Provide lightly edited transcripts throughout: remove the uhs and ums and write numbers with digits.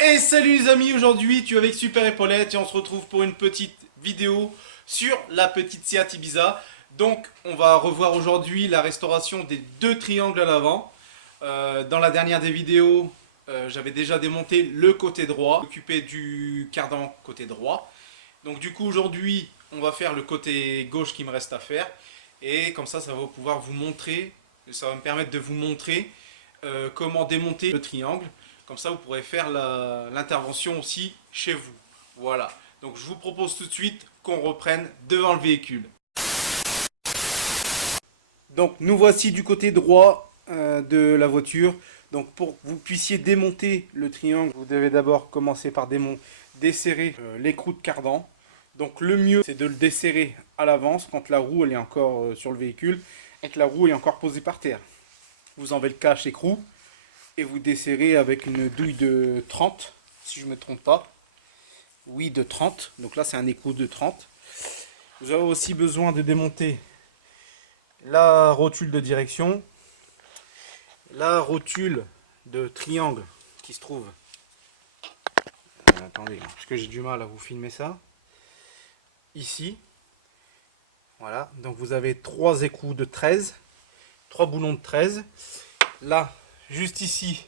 Et salut les amis, aujourd'hui tu es avec Super Épaulette et on se retrouve pour une petite vidéo sur la petite Seat Ibiza. Donc on va revoir aujourd'hui la restauration des deux triangles à l'avant. Dans la dernière des vidéos, j'avais déjà démonté le côté droit, occupé du cardan côté droit. Donc du coup aujourd'hui on va faire le côté gauche qui me reste à faire. Et comme ça va pouvoir vous montrer, ça va me permettre de vous montrer comment démonter le triangle. Comme ça, vous pourrez faire l'intervention aussi chez vous. Voilà. Donc, je vous propose tout de suite qu'on reprenne devant le véhicule. Donc, nous voici du côté droit de la voiture. Donc, pour que vous puissiez démonter le triangle, vous devez d'abord commencer par desserrer l'écrou de cardan. Donc, le mieux, c'est de le desserrer à l'avance quand la roue elle est encore sur le véhicule et que la roue est encore posée par terre. Vous enlevez le cache-écrou et vous desserrez avec une douille de 30, si je ne me trompe pas. Oui, de 30. Donc là, c'est un écrou de 30. Vous avez aussi besoin de démonter la rotule de direction, la rotule de triangle qui se trouve. Attendez, parce que j'ai du mal à vous filmer ça. Ici. Voilà. Donc vous avez 3 écrous de 13, 3 boulons de 13. Là, juste ici,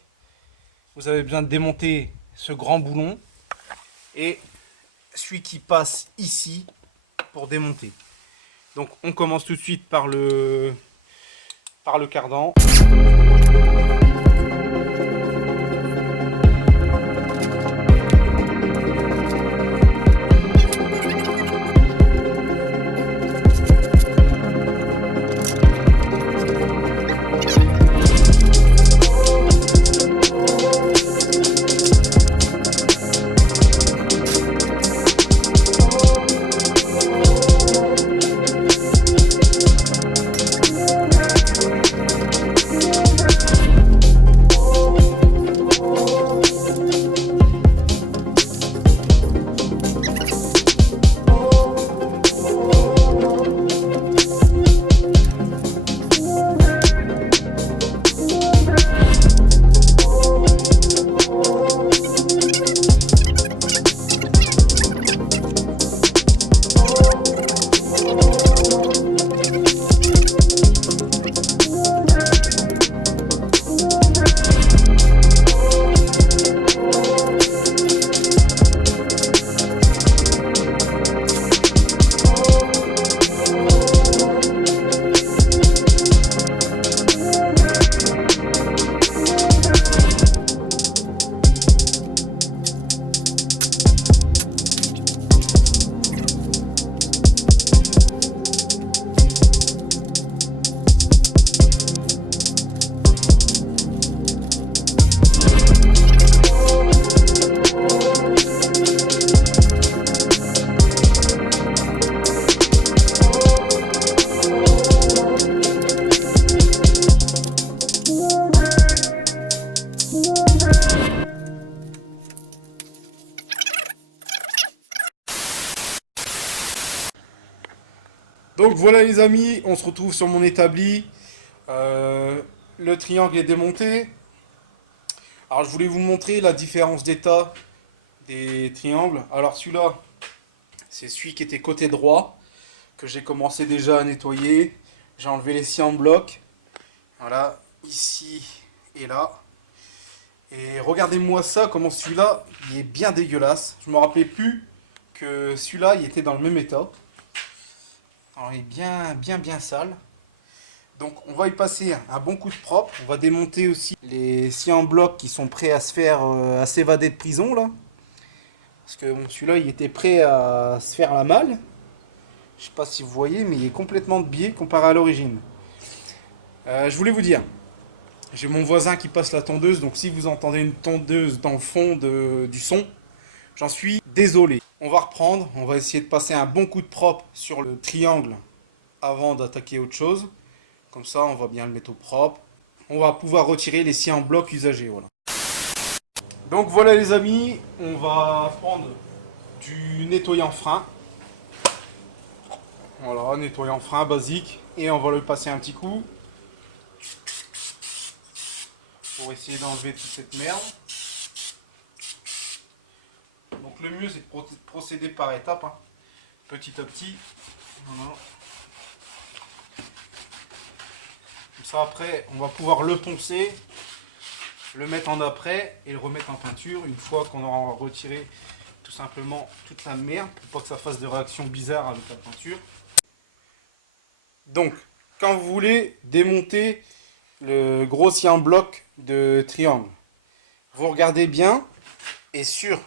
vous avez besoin de démonter ce grand boulon et celui qui passe ici pour démonter. Donc on commence tout de suite par le cardan. Donc voilà les amis, on se retrouve sur mon établi. Le triangle est démonté. Alors je voulais vous montrer la différence d'état des triangles. Alors celui-là, c'est celui qui était côté droit, que j'ai commencé déjà à nettoyer. J'ai enlevé les scies en bloc. Voilà, ici et là. Et regardez-moi ça, comment celui-là, il est bien dégueulasse. Je me rappelais plus que celui-là, il était dans le même état. Alors, il est bien sale. Donc on va y passer un bon coup de propre. On va démonter aussi les scies en bloc qui sont prêts à se faire à s'évader de prison là. Parce que bon, celui-là il était prêt à se faire la malle. Je sais pas si vous voyez, mais il est complètement de biais comparé à l'origine. Je voulais vous dire, j'ai mon voisin qui passe la tondeuse, donc si vous entendez une tondeuse dans le fond du son, j'en suis désolé. On va reprendre, on va essayer de passer un bon coup de propre sur le triangle avant d'attaquer autre chose. Comme ça, on va bien le mettre au propre. On va pouvoir retirer les scies en bloc usagés. Voilà. Donc voilà les amis, on va prendre du nettoyant frein. Voilà, nettoyant frein basique. Et on va le passer un petit coup. Pour essayer d'enlever toute cette merde. Donc le mieux c'est de procéder par étapes, hein, petit à petit. Voilà. Comme ça après on va pouvoir le poncer, le mettre en après et le remettre en peinture une fois qu'on aura retiré tout simplement toute la merde pour pas que ça fasse des réactions bizarres avec la peinture. Donc quand vous voulez démonter le gros sciant bloc de triangle, vous regardez bien et sur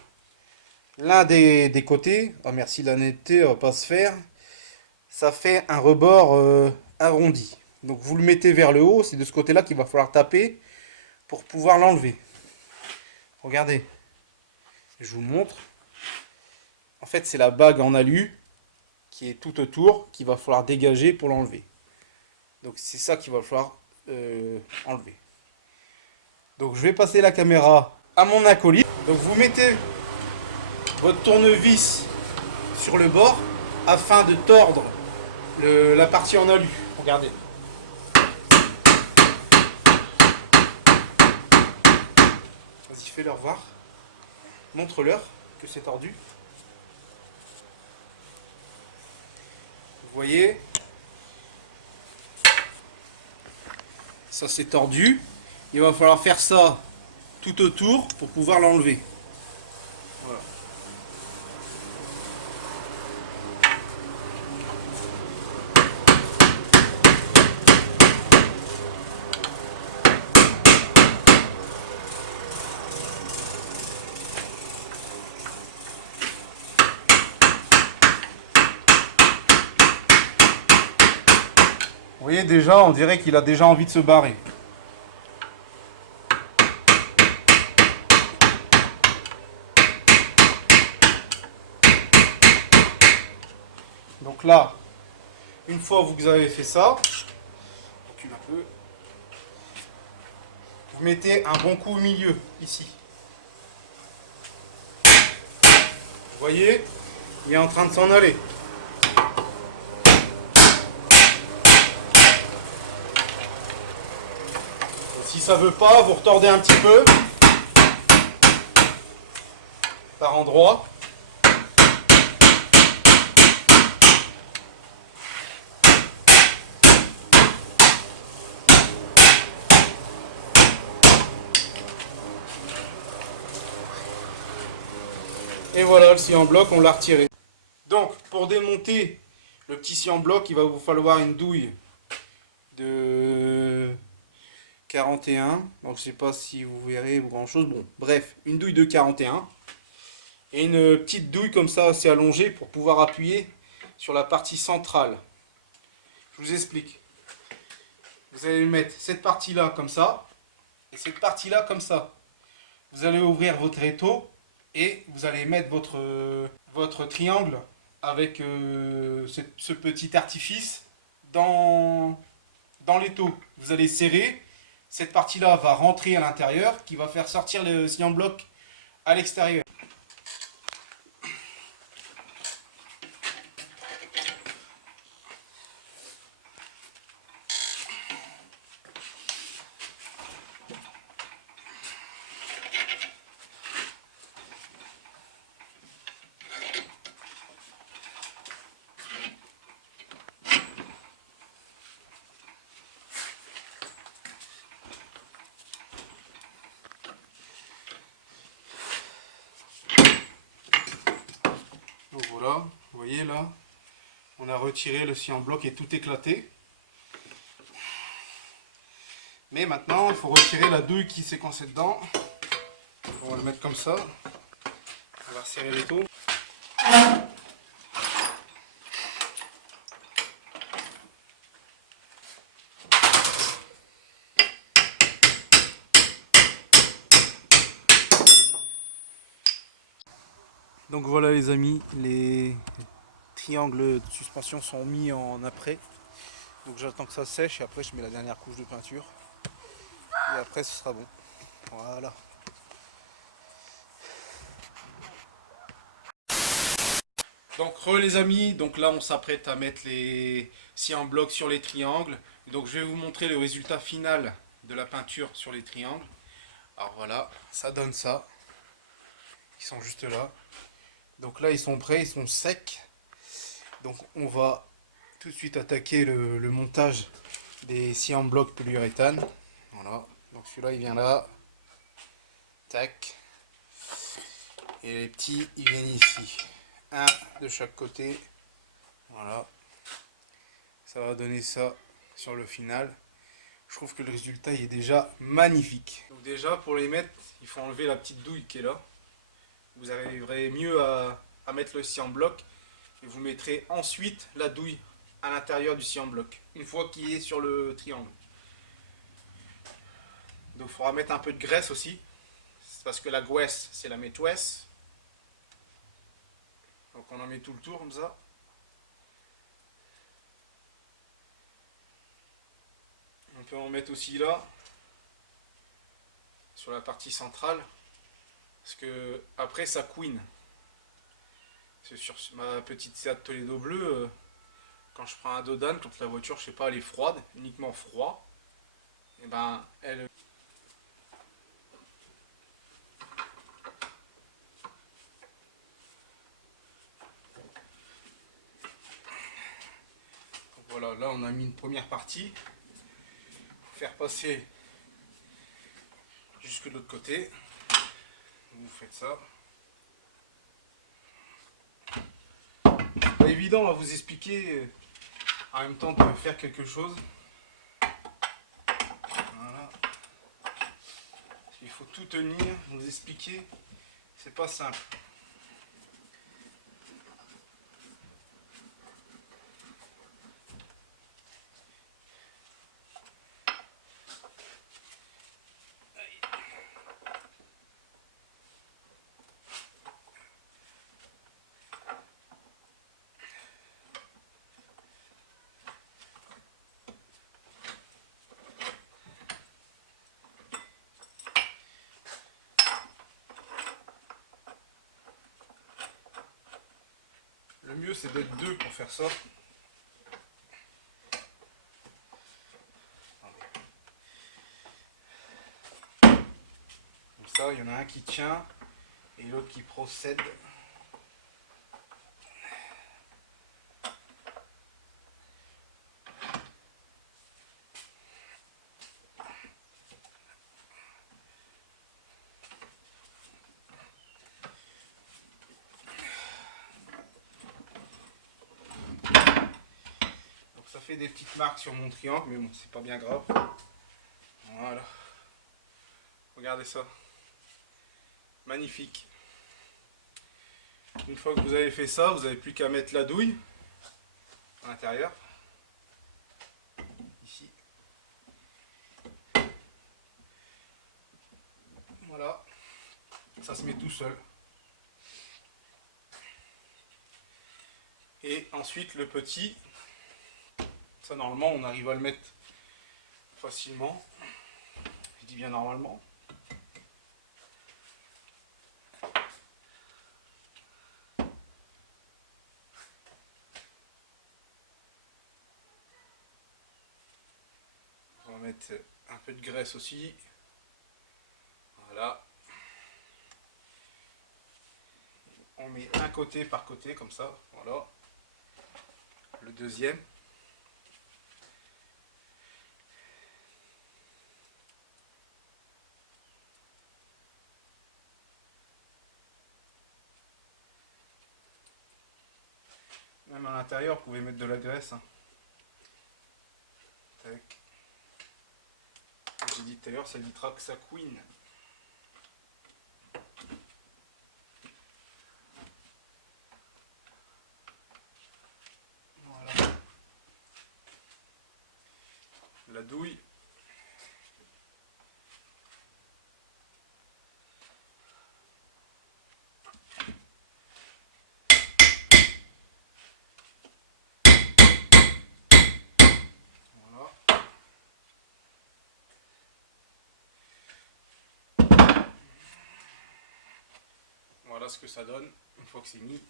l'un des côtés, oh merci la netteté, on va pas se faire, ça fait un rebord arrondi. Donc vous le mettez vers le haut, c'est de ce côté-là qu'il va falloir taper pour pouvoir l'enlever. Regardez, je vous montre. En fait, c'est la bague en alu qui est tout autour qu'il va falloir dégager pour l'enlever. Donc c'est ça qu'il va falloir enlever. Donc je vais passer la caméra à mon acolyte. Donc vous mettez votre tournevis sur le bord afin de tordre la partie en alu. Regardez. Vas-y, fais-leur voir. Montre-leur que c'est tordu. Vous voyez, ça c'est tordu. Il va falloir faire ça tout autour pour pouvoir l'enlever. Voilà. Vous voyez déjà, on dirait qu'il a déjà envie de se barrer. Donc là, une fois que vous avez fait ça, je recule un peu, vous mettez un bon coup au milieu, ici. Vous voyez, il est en train de s'en aller. Si ça veut pas, vous retordez un petit peu par endroit. Et voilà, le scie en bloc, on l'a retiré. Donc, pour démonter le petit scie en bloc, il va vous falloir une douille de 41. Donc, je sais pas si vous verrez grand chose. Bon, bref, une douille de 41. Et une petite douille comme ça, assez allongée, pour pouvoir appuyer sur la partie centrale. Je vous explique. Vous allez mettre cette partie-là comme ça, et cette partie-là comme ça. Vous allez ouvrir votre étau, et vous allez mettre votre triangle avec ce petit artifice dans l'étau. Vous allez serrer, cette partie-là va rentrer à l'intérieur, qui va faire sortir le scie en bloc à l'extérieur. Donc voilà, vous voyez là, on a retiré le scie en bloc et tout éclaté. Mais maintenant, il faut retirer la douille qui s'est coincée dedans. On va le mettre comme ça. On va resserrer l'étau. Donc voilà les amis, les triangles de suspension sont mis en après. Donc j'attends que ça sèche et après je mets la dernière couche de peinture. Et après ce sera bon. Voilà. Donc les amis, donc là on s'apprête à mettre les scies en bloc sur les triangles. Donc je vais vous montrer le résultat final de la peinture sur les triangles. Alors voilà, ça donne ça. Ils sont juste là. Donc là, ils sont prêts, ils sont secs. Donc on va tout de suite attaquer le montage des scies en bloc polyuréthane. Voilà. Donc celui-là, il vient là. Tac. Et les petits, ils viennent ici. Un de chaque côté. Voilà. Ça va donner ça sur le final. Je trouve que le résultat il est déjà magnifique. Donc déjà, pour les mettre, il faut enlever la petite douille qui est là. Vous arriverez mieux à mettre le scie en bloc. Et vous mettrez ensuite la douille à l'intérieur du scie en bloc. Une fois qu'il est sur le triangle. Donc il faudra mettre un peu de graisse aussi. Parce que la graisse, c'est la métouesse. Donc on en met tout le tour comme ça. On peut en mettre aussi là, sur la partie centrale, parce que après ça couine. Sur ma petite Seat Toledo bleue, quand je prends un dos d'âne, quand la voiture, je sais pas, elle est froide, uniquement froid, et ben elle. Donc voilà, là on a mis une première partie. Faire passer jusque de l'autre côté. Vous faites ça. C'est pas évident à vous expliquer en même temps de faire quelque chose. Voilà. Il faut tout tenir, vous expliquer, c'est pas simple. Le mieux c'est d'être deux pour faire ça. Comme ça, il y en a un qui tient et l'autre qui procède. Donc ça fait des petites marques sur mon triangle, mais bon, c'est pas bien grave. Voilà. Regardez ça. Magnifique. Une fois que vous avez fait ça, vous n'avez plus qu'à mettre la douille à l'intérieur. Ici. Voilà. Ça se met tout seul. Et ensuite le petit, ça normalement on arrive à le mettre facilement. Je dis bien normalement. On va mettre un peu de graisse aussi. Voilà. On met un côté par côté comme ça. Voilà. Le deuxième. Même à l'intérieur, vous pouvez mettre de la graisse. Hein. Tac. J'ai dit tout à l'heure, ça évitera que ça couine. Voilà. La douille. Voilà. Voilà ce que ça donne une fois que c'est mis.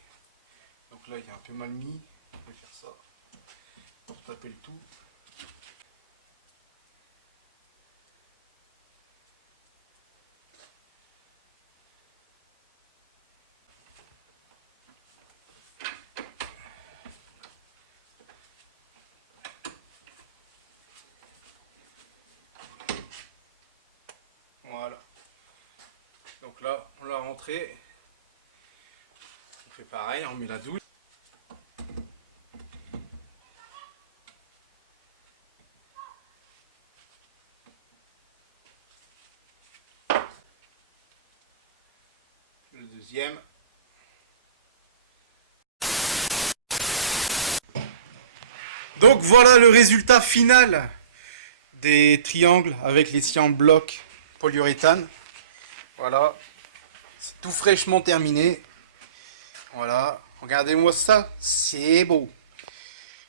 Donc là il est un peu mal mis. Je vais faire ça pour taper le tout. là, on l'a rentré. On fait pareil, on met la douille. Le deuxième. Donc voilà le résultat final des triangles avec les scies en bloc polyuréthane. Voilà, c'est tout fraîchement terminé. Voilà, regardez-moi ça, c'est beau.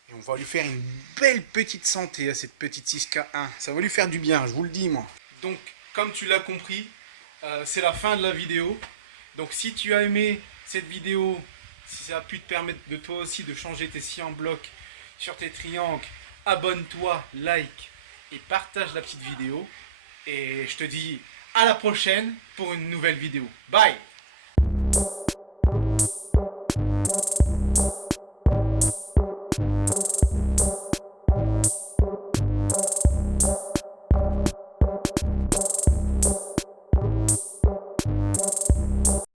Et on va lui faire une belle petite santé à cette petite 6K1. Ça va lui faire du bien, je vous le dis moi. Donc, comme tu l'as compris, c'est la fin de la vidéo. Donc si tu as aimé cette vidéo, si ça a pu te permettre de toi aussi de changer tes scies en bloc sur tes triangles, abonne-toi, like et partage la petite vidéo. Et je te dis à la prochaine pour une nouvelle vidéo. Bye!